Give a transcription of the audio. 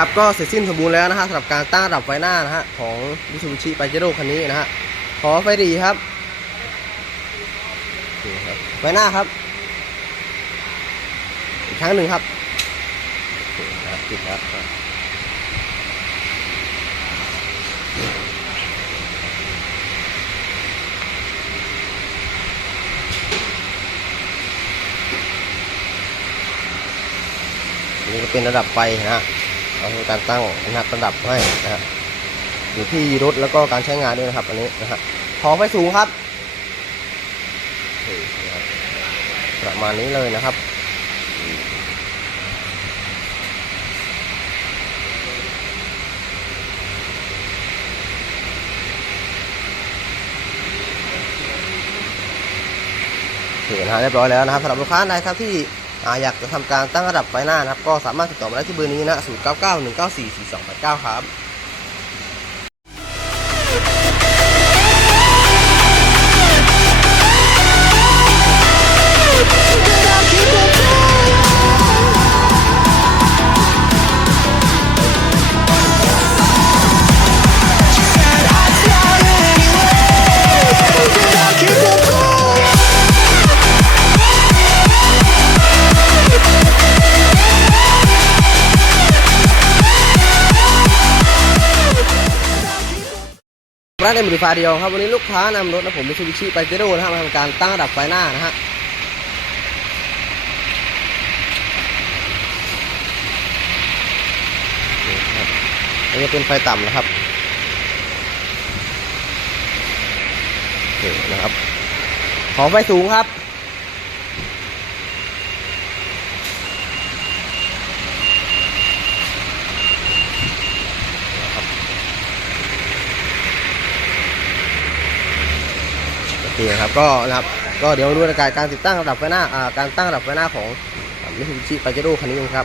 ครับก็เสร็จสิ้นสมบูรณ์แล้วนะฮะสำหรับการตั้งระดับไฟหน้านะฮะของมิซูบิชิปาเจโร่คันนี้นะฮะขอไฟดีครับนี่ครับไฟหน้าครับ อีกครั้งหนึ่งครับนี่ครับติดครับนี่ก็เป็นระดับไฟนะ ฮะเราทำการตั้งนะครับระดับให้นะฮะอยู่ที่รถแล้วก็การใช้งานด้วยนะครับ อันนี้นะฮะขอไฟสูงครับนี่นะครับประมาณนี้เลยนะครับโอเคนฮะเรียบร้อยแล้วนะครับสำหรับลูกค้าใดครับที่ อ่าอยากจะทำการตั้งระดับไฟหน้านะครับ ก็สามารถติดต่อมาได้ที่เบอร์นี้นะ0 9 9 1 9 4 4 2 8 9 ครับ ร้านเอ็มดีฟาเดียวครับวันนี้ลูกค้านำรถนะผมมิซูบิชิไปเจโร่นะฮะมาทำการตั้งระดับไฟหน้านะฮะอันนี้เป็นไฟต่ำนะครับโอเคนะครับ ขอไฟสูงครับ เคครับก็นะครับก็เดี๋ยวดูรายการการติดตั้งระดับไฟหน้าการตั้งระดับไฟหน้าของมิสูบิชิปาเจโร่คันนี้กันครับ